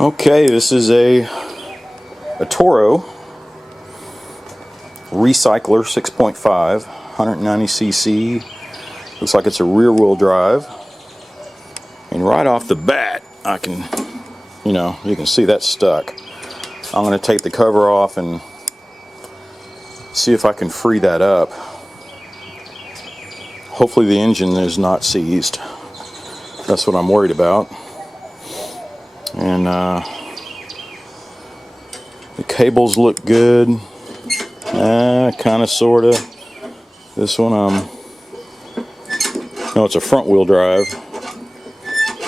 Okay, this is a Toro Recycler 6.5, 190cc. Looks like it's a rear wheel drive. And right off the bat, I can, you can see that's stuck. I'm going to take the cover off and see if I can free that up. Hopefully the engine is not seized. That's what I'm worried about. And the cables look good, kind of, sort of. This one, no, it's a front wheel drive,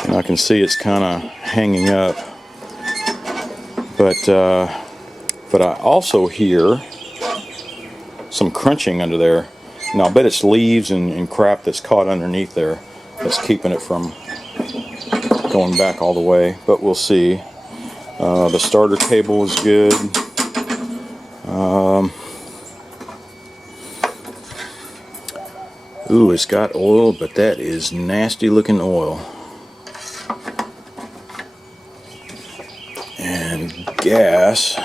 and I can see it's kind of hanging up. But I also hear some crunching under there. Now I bet it's leaves and crap that's caught underneath there that's keeping it from going back all the way, but we'll see. The starter cable is good. Ooh, it's got oil, but that is nasty looking oil. And gas.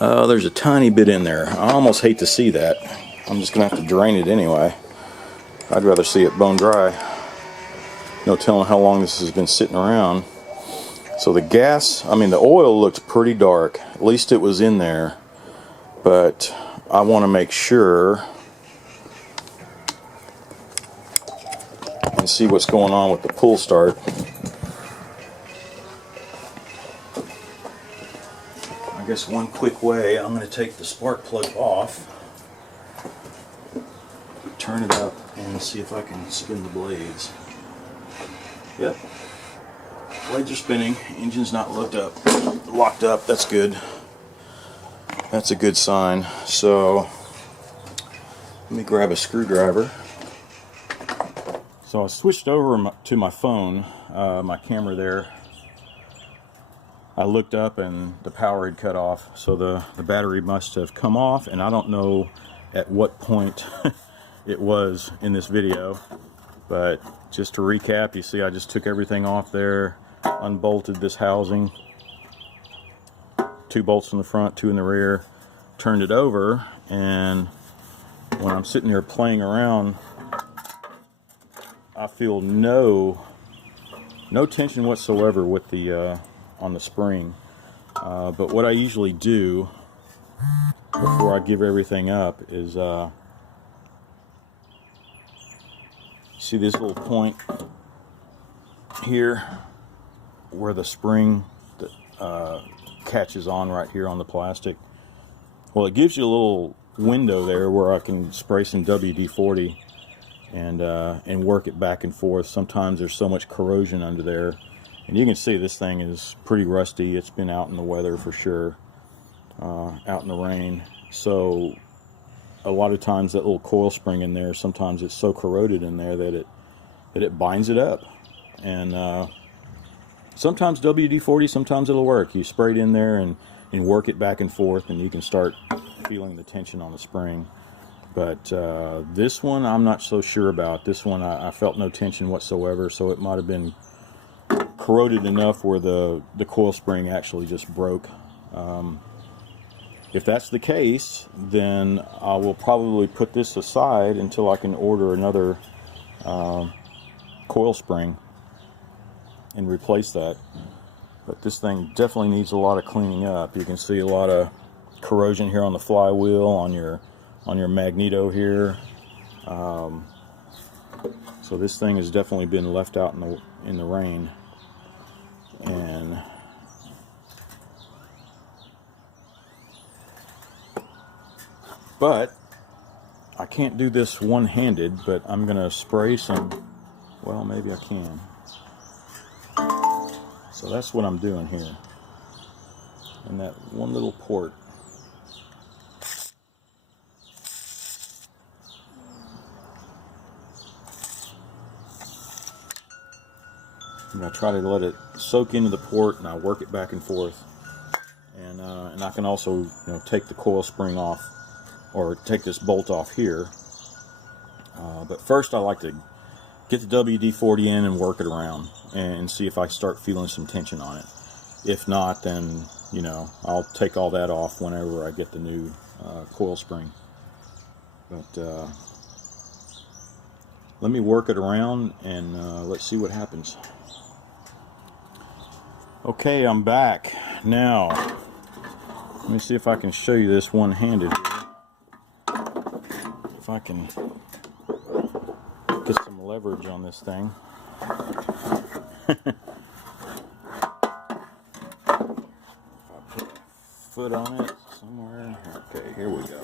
There's a tiny bit in there. I almost hate to see that. I'm just gonna have to drain it anyway. I'd rather see it bone dry. No telling how long this has been sitting around. So the gas, the oil looked pretty dark. At least it was in there. But I want to make sure and see what's going on with the pull start. I guess one quick way, I'm going to take the spark plug off, turn it up, and see if I can spin the blades. Yep, blades are spinning, engine's not locked up, that's good. That's a good sign. So, let me grab a screwdriver. So I switched over to my phone, my camera there. I looked up and the power had cut off, so the battery must have come off, and I don't know at what point it was in this video. But just to recap, you see I just took everything off there, unbolted this housing, 2 bolts in the front, 2 in the rear, turned it over, and when I'm sitting here playing around, I feel no tension whatsoever with the on the spring. But what I usually do before I give everything up is see this little point here where the spring catches on right here on the plastic. Well, it gives you a little window there where I can spray some WD-40 and work it back and forth. Sometimes there's so much corrosion under there, and you can see this thing is pretty rusty. It's been out in the weather for sure, out in the rain. So a lot of times that little coil spring in there, sometimes it's so corroded in there that it binds it up. And sometimes WD-40, sometimes it'll work. You spray it in there and work it back and forth, and you can start feeling the tension on the spring. But this one I'm not so sure about. This one I felt no tension whatsoever, so it might have been corroded enough where the coil spring actually just broke. If that's the case, then I will probably put this aside until I can order another coil spring and replace that. But this thing definitely needs a lot of cleaning up. You can see a lot of corrosion here on the flywheel, on your Magneto here. So this thing has definitely been left out in the rain. And but I can't do this one-handed, but I'm gonna spray some, well, maybe I can. So that's what I'm doing here. And that one little port. I'm gonna try to let it soak into the port, and I work it back and forth. And I can also, take the coil spring off, or take this bolt off here. But first I like to get the WD-40 in and work it around and see if I start feeling some tension on it. If not, then, you know, I'll take all that off whenever I get the new coil spring. But let me work it around and let's see what happens. Okay, I'm back. Now, let me see if I can show you this one-handed here. If I can get some leverage on this thing. Foot on it somewhere. Okay, here we go.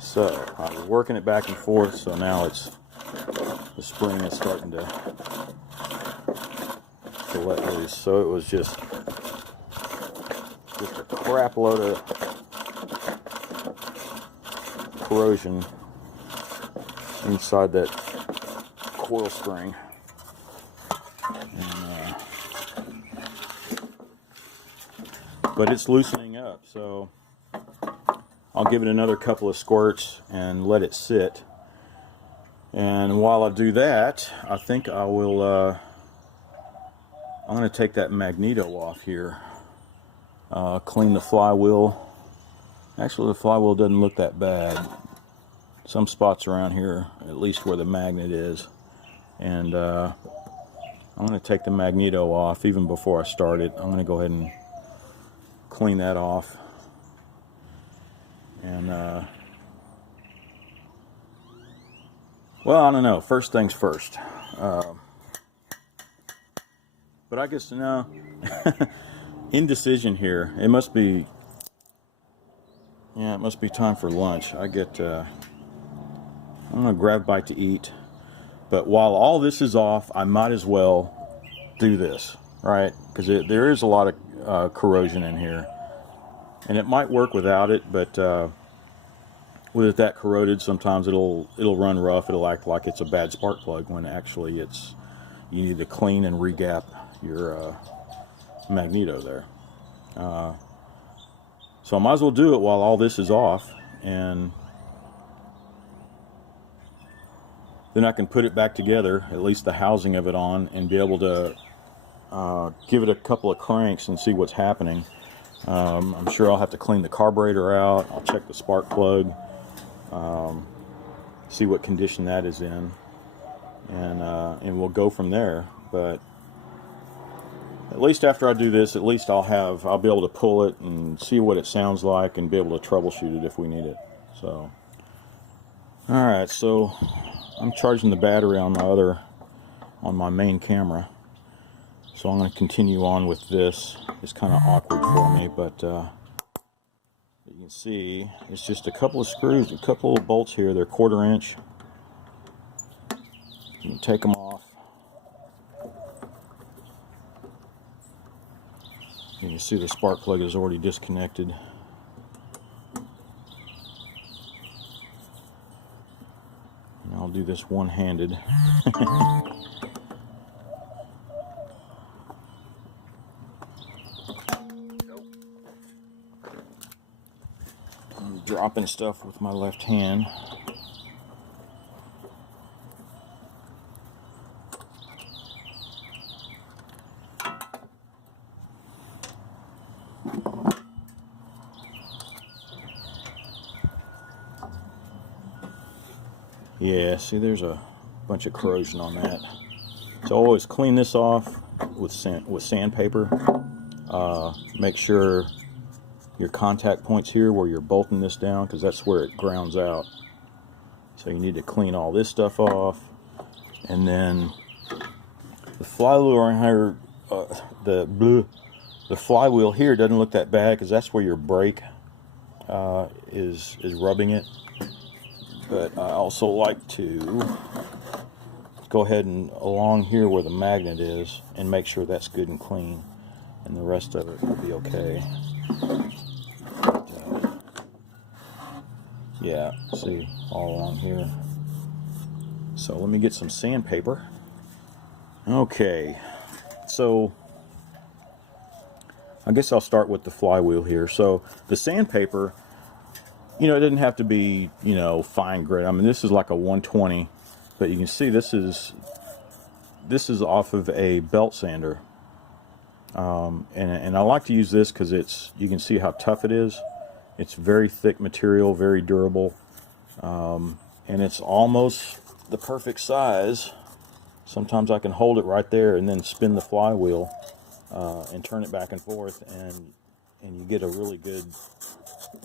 So I was working it back and forth, so now it's the spring is starting to let loose. So it was just a crap load of corrosion inside that coil spring. But it's loosening up, so I'll give it another couple of squirts and let it sit. And while I do that, I think I will I'm going to take that Magneto off here, clean the flywheel. Actually, the flywheel doesn't look that bad. Some spots around here, at least where the magnet is. And I'm going to take the Magneto off even before I start it. I'm going to go ahead and clean that off. And well, I don't know, first things first. But I guess, no, indecision here. It must be, yeah, it must be time for lunch. I'm gonna grab a bite to eat. But while all this is off, I might as well do this, right? Because there is a lot of corrosion in here. And it might work without it, but with it that corroded, sometimes it'll run rough. It'll act like it's a bad spark plug when actually you need to clean and re-gap your Magneto there. So I might as well do it while all this is off, and then I can put it back together, at least the housing of it on, and be able to give it a couple of cranks and see what's happening. I'm sure I'll have to clean the carburetor out. I'll check the spark plug, see what condition that is in, and we'll go from there. But at least after I do this, at least I'll be able to pull it and see what it sounds like and be able to troubleshoot it if we need it. So, all right. So I'm charging the battery on my main camera. So I'm going to continue on with this. It's kind of awkward for me, but you can see it's just a couple of screws, a couple of bolts here. They're 1/4 inch. You can take them off. You can see the spark plug is already disconnected. And I'll do this one-handed. I'm dropping stuff with my left hand. Yeah, see, there's a bunch of corrosion on that. So always clean this off with sandpaper. Make sure your contact points here where you're bolting this down, because that's where it grounds out. So you need to clean all this stuff off. And then the flywheel here, the flywheel here doesn't look that bad, because that's where your brake is rubbing it. But I also like to go ahead and along here where the magnet is and make sure that's good and clean, and the rest of it will be okay. Yeah, see, all along here. So let me get some sandpaper. Okay, so I guess I'll start with the flywheel here. So the sandpaper, you know, it doesn't have to be, you know, fine grit. I mean, this is like a 120, but you can see this is off of a belt sander. And I like to use this because you can see how tough it is. It's very thick material, very durable, and it's almost the perfect size. Sometimes I can hold it right there and then spin the flywheel and turn it back and forth, and you get a really good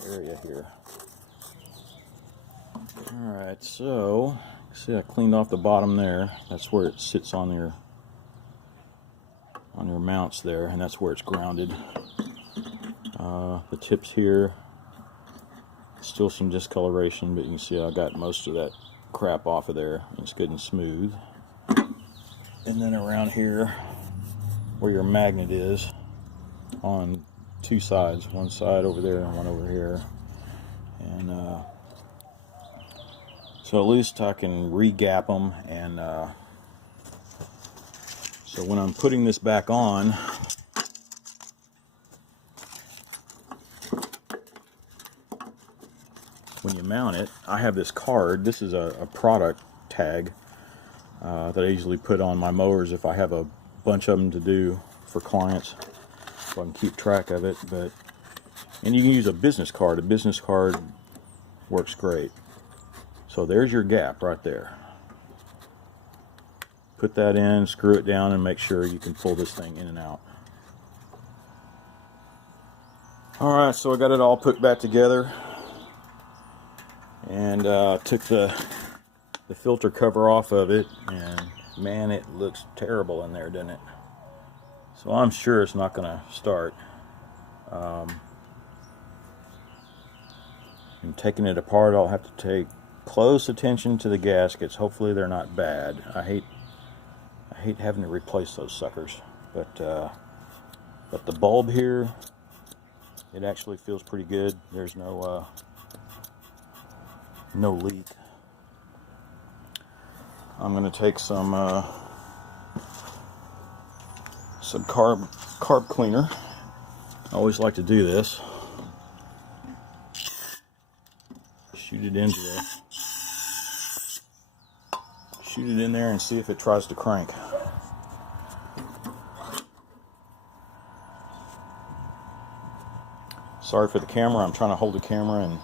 area here. Alright, so see, I cleaned off the bottom there. That's where it sits on your mounts there, and that's where it's grounded. The tips here, still some discoloration, but you can see I got most of that crap off of there. It's good and smooth. And then around here, where your magnet is, on two sides, one side over there and one over here, and so at least I can re-gap them, and so when I'm putting this back on, when you mount it, I have this card. This is a product tag that I usually put on my mowers if I have a bunch of them to do for clients, so I can keep track of it. And you can use a business card. A business card works great. So there's your gap right there. Put that in, screw it down, and make sure you can pull this thing in and out. Alright, so I got it all put back together, and took the filter cover off of it, and man, it looks terrible in there, doesn't it? So I'm sure it's not going to start. And taking it apart, I'll have to take close attention to the gaskets. Hopefully they're not bad. I hate having to replace those suckers, but the bulb here, it actually feels pretty good. There's no leak. I'm going to take some carb cleaner. I always like to do this. Shoot it into there. Shoot it in there and see if it tries to crank. Sorry for the camera. I'm trying to hold the camera and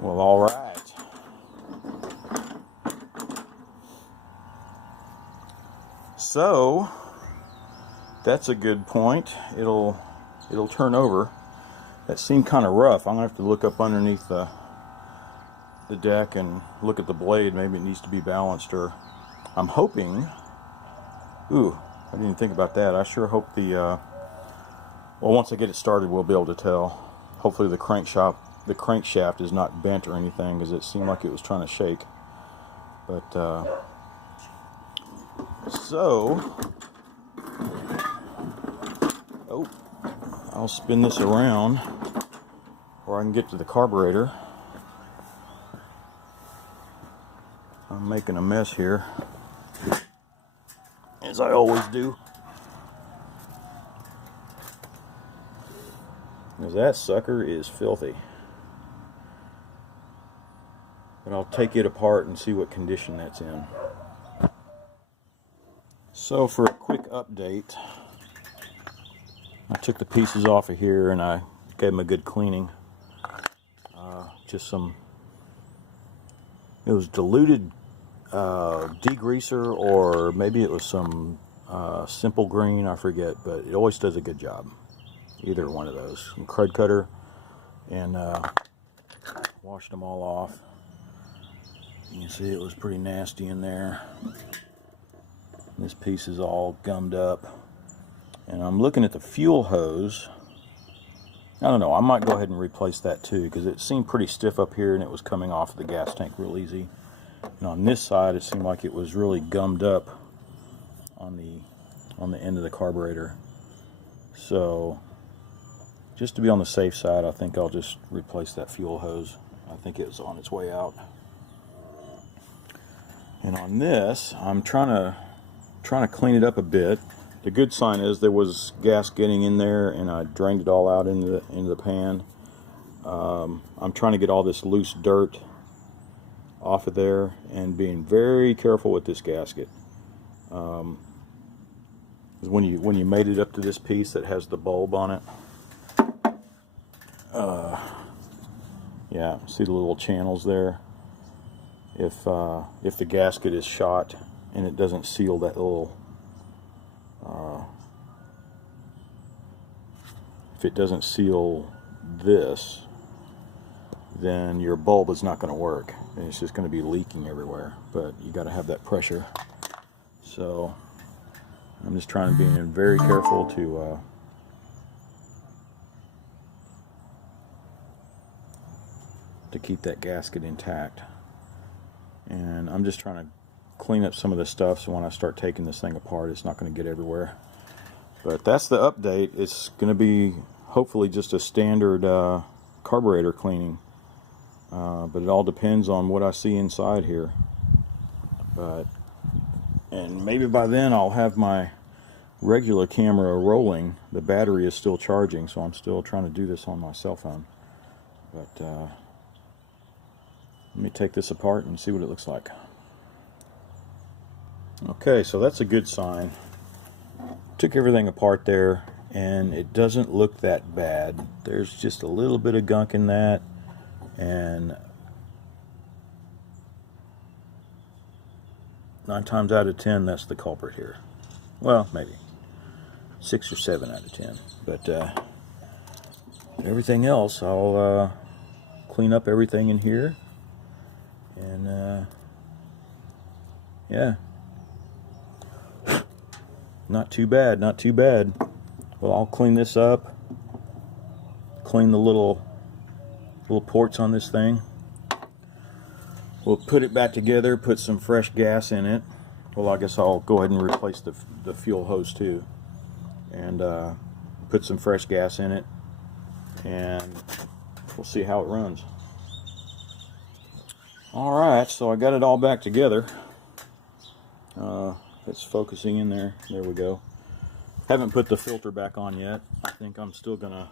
well, all right. So that's a good point. It'll turn over. That seemed kind of rough. I'm gonna have to look up underneath the deck and look at the blade. Maybe it needs to be balanced, or I'm hoping. Ooh, I didn't think about that. I sure hope well, once I get it started, we'll be able to tell. Hopefully the crankshaft is not bent or anything, because it seemed like it was trying to shake. But so, I'll spin this around where I can get to the carburetor. I'm making a mess here, as I always do, because that sucker is filthy. But I'll take it apart and see what condition that's in. So for a quick update, I took the pieces off of here and I gave them a good cleaning. Just some, it was diluted degreaser, or maybe it was some simple green, I forget, but it always does a good job. Either one of those. Some crud cutter, and washed them all off. You can see it was pretty nasty in there. This piece is all gummed up. And I'm looking at the fuel hose. I don't know, I might go ahead and replace that too, because it seemed pretty stiff up here and it was coming off of the gas tank real easy. And on this side, it seemed like it was really gummed up on the end of the carburetor. So, just to be on the safe side, I think I'll just replace that fuel hose. I think it was on its way out. And on this, I'm trying to clean it up a bit. The good sign is there was gas getting in there, and I drained it all out into the pan. I'm trying to get all this loose dirt off of there, and being very careful with this gasket. When you made it up to this piece that has the bulb on it, yeah, see the little channels there. If the gasket is shot and it doesn't seal that little, if it doesn't seal this, then your bulb is not going to work, and it's just going to be leaking everywhere. But you got to have that pressure. So I'm just trying to be very careful to keep that gasket intact. And I'm just trying to clean up some of this stuff, so when I start taking this thing apart, it's not going to get everywhere. But that's the update. It's going to be hopefully just a standard carburetor cleaning, but it all depends on what I see inside here. And maybe by then I'll have my regular camera rolling. The battery is still charging, so I'm still trying to do this on my cell phone. But let me take this apart and see what it looks like. Okay, so that's a good sign. Took everything apart there, and it doesn't look that bad. There's just a little bit of gunk in that, and 9 times out of 10 that's the culprit here. Well, maybe 6 or 7 out of 10. But everything else, I'll clean up everything in here, and yeah, not too bad, not too bad. Well, I'll clean this up, clean the little ports on this thing. We'll put it back together, put some fresh gas in it. Well, I guess I'll go ahead and replace the fuel hose too, and put some fresh gas in it, and we'll see how it runs. Alright, so I got it all back together. It's focusing in there. There we go. Haven't put the filter back on yet. I think I'm still gonna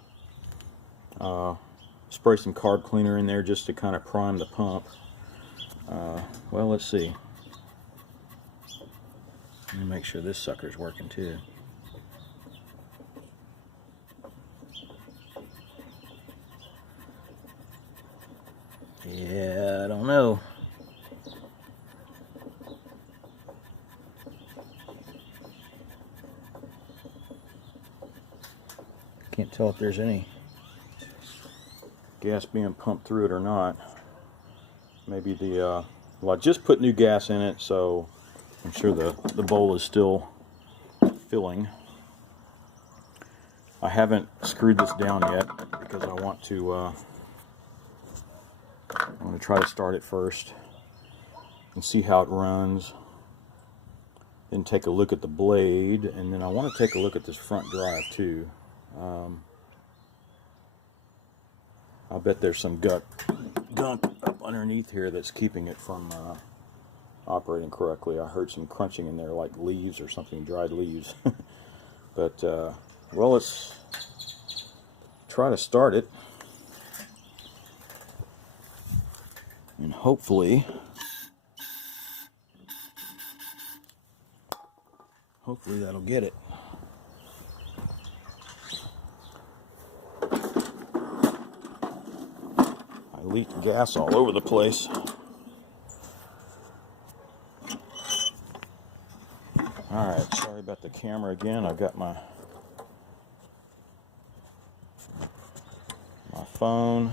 spray some carb cleaner in there just to kind of prime the pump. Well, let's see. Let me make sure this sucker's working too. Yeah, I don't know. Can't tell if there's any gas being pumped through it or not. Maybe the well, I just put new gas in it, so I'm sure the bowl is still filling. I haven't screwed this down yet because I want to try to start it first and see how it runs. Then take a look at the blade, and then I want to take a look at this front drive too. I bet there's some gunk up underneath here that's keeping it from operating correctly. I heard some crunching in there, like leaves or something, dried leaves. But well, let's try to start it, and hopefully that'll get it. I leaked gas all over the place. Alright, sorry about the camera again. I've got my phone.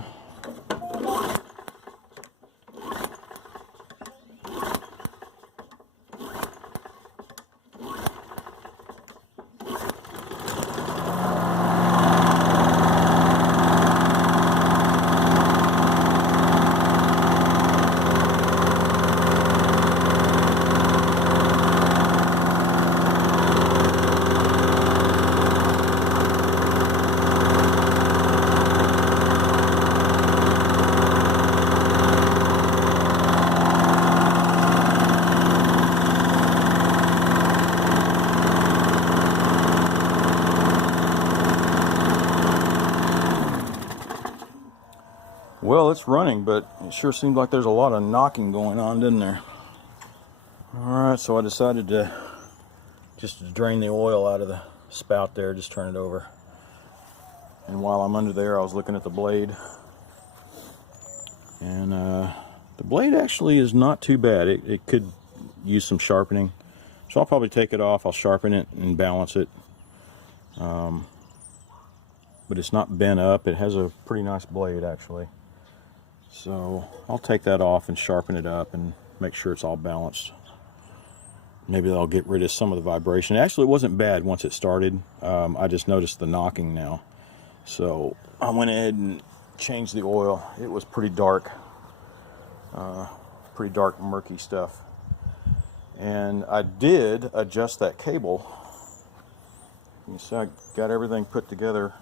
Well, it's running, but it sure seems like there's a lot of knocking going on, doesn't there? Alright, so I decided to just drain the oil out of the spout there, just turn it over. And while I'm under there, I was looking at the blade. And the blade actually is not too bad. It could use some sharpening. So I'll probably take it off, I'll sharpen it and balance it. But it's not bent up. It has a pretty nice blade actually. So I'll take that off and sharpen it up and make sure it's all balanced. Maybe that'll get rid of some of the vibration. Actually, it wasn't bad once it started. I just noticed the knocking now. So I went ahead and changed the oil. It was pretty dark, murky stuff. And I did adjust that cable. You see, I got everything put together.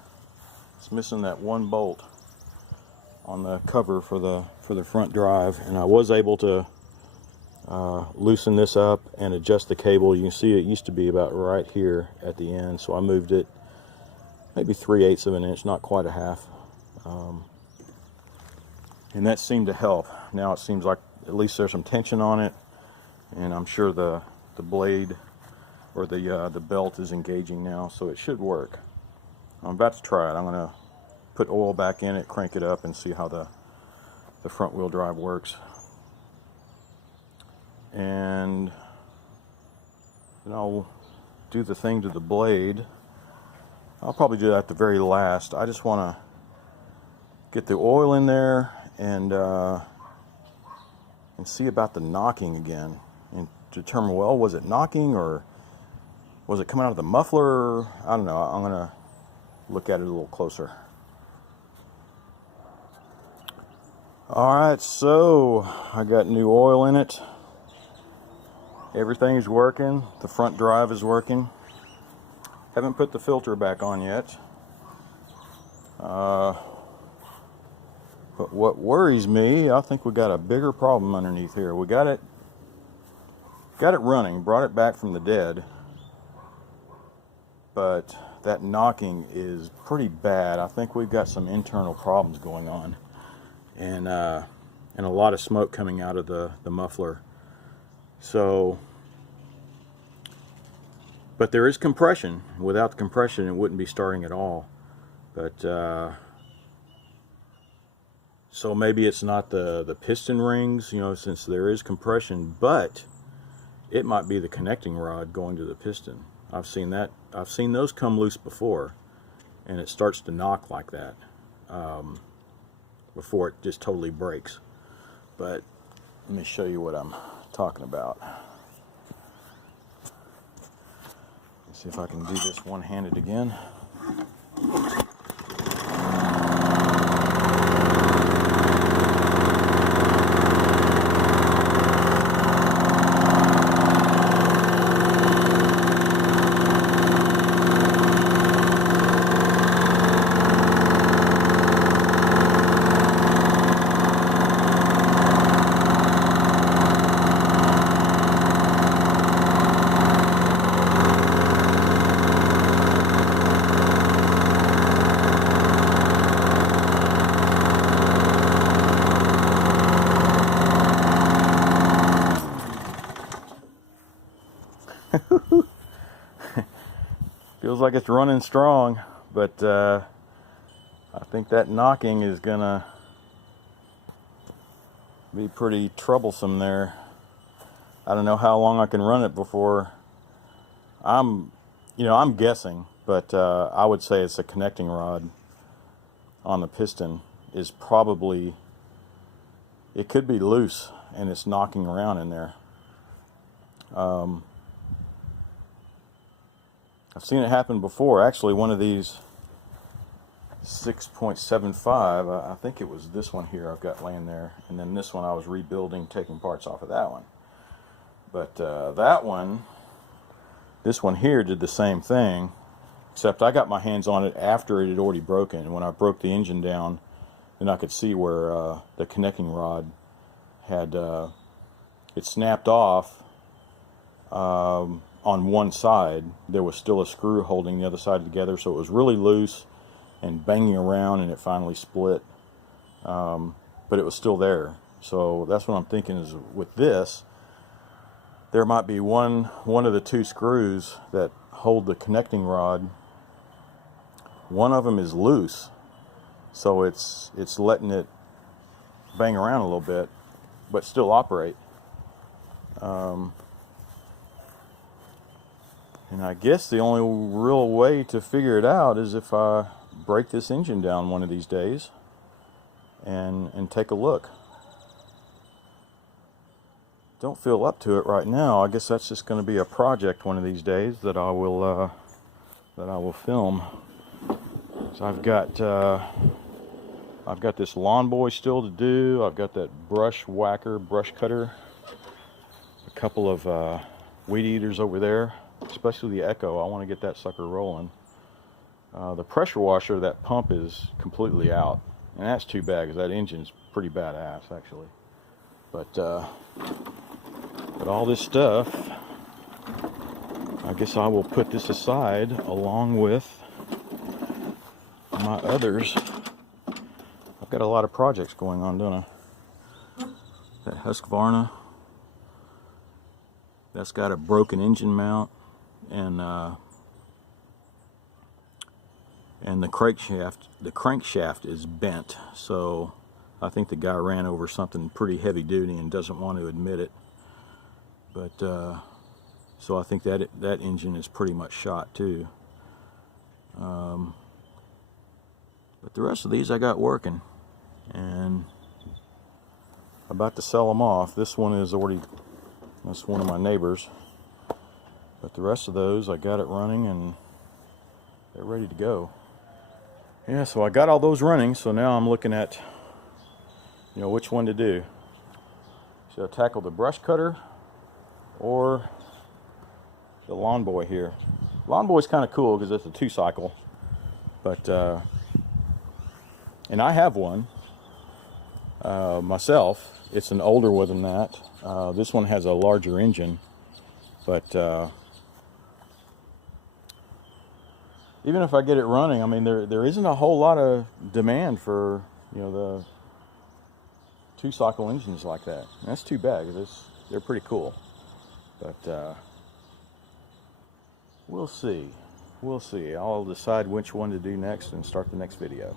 It's missing that one bolt on the cover for the front drive, and I was able to loosen this up and adjust the cable. You can see it used to be about right here at the end, so I moved it maybe 3/8 of an inch, not quite a half, and that seemed to help. Now it seems like at least there's some tension on it, and I'm sure the blade or the belt is engaging now, so it should work. I'm about to try it. I'm going to put oil back in it, crank it up, and see how the front wheel drive works. And then I'll do the thing to the blade. I'll probably do that at the very last. I just want to get the oil in there and see about the knocking again, and determine, well, was it knocking or was it coming out of the muffler? I don't know. I'm going to look at it a little closer. Alright, so I got new oil in it. Everything's working. The front drive is working. Haven't put the filter back on yet. But what worries me, I think we got a bigger problem underneath here. We got it running, brought it back from the dead. But that knocking is pretty bad. I think we've got some internal problems going on. And a lot of smoke coming out of the muffler. So, but there is compression. Without the compression, it wouldn't be starting at all. But so maybe it's not the piston rings, you know, since there is compression, but it might be the connecting rod going to the piston. I've seen that. I've seen those come loose before, and it starts to knock like that before it just totally breaks. But let me show you what I'm talking about. Let's see if I can do this one-handed again. Feels like it's running strong, but I think that knocking is gonna be pretty troublesome there. I don't know how long I can run it before I'm guessing, but I would say it's a connecting rod on the piston is probably, it could be loose and it's knocking around in there. I've seen it happen before. Actually, one of these 6.75, I think it was this one here I've got laying there, and then this one I was rebuilding, taking parts off of that one. But that one, this one here did the same thing, except I got my hands on it after it had already broken. When I broke the engine down, then I could see where the connecting rod had, it snapped off. On one side, there was still a screw holding the other side together, so it was really loose and banging around, and it finally split. but it was still there. So that's what I'm thinking is with this, there might be one of the two screws that hold the connecting rod. One of them is loose, so it's letting it bang around a little bit, but still operate. And I guess the only real way to figure it out is if I break this engine down one of these days and take a look. Don't feel up to it right now. I guess that's just going to be a project one of these days that I will film. So I've got this lawn boy still to do. I've got that brush cutter, a couple of weed eaters over there, especially the Echo. I want to get that sucker rolling. The pressure washer, that pump is completely out, and that's too bad because that engine's pretty badass actually. But all this stuff, I guess I will put this aside along with my others. I've got a lot of projects going on, don't I? That Husqvarna, that's got a broken engine mount, and the crankshaft is bent. So I think the guy ran over something pretty heavy duty and doesn't want to admit it. But so I think that engine is pretty much shot too. But the rest of these I got working, and I'm about to sell them off. This one is already, that's one of my neighbors. But the rest of those I got it running and they're ready to go. Yeah, so I got all those running, so now I'm looking at, which one to do. Should I tackle the brush cutter or the lawn boy here? Lawn boy's kind of cool because it's a 2-cycle, but and I have one myself. It's an older one than that. This one has a larger engine, but even if I get it running, I mean, there isn't a whole lot of demand for the 2-cycle engines like that. And that's too bad because they're pretty cool. But we'll see. I'll decide which one to do next and start the next video.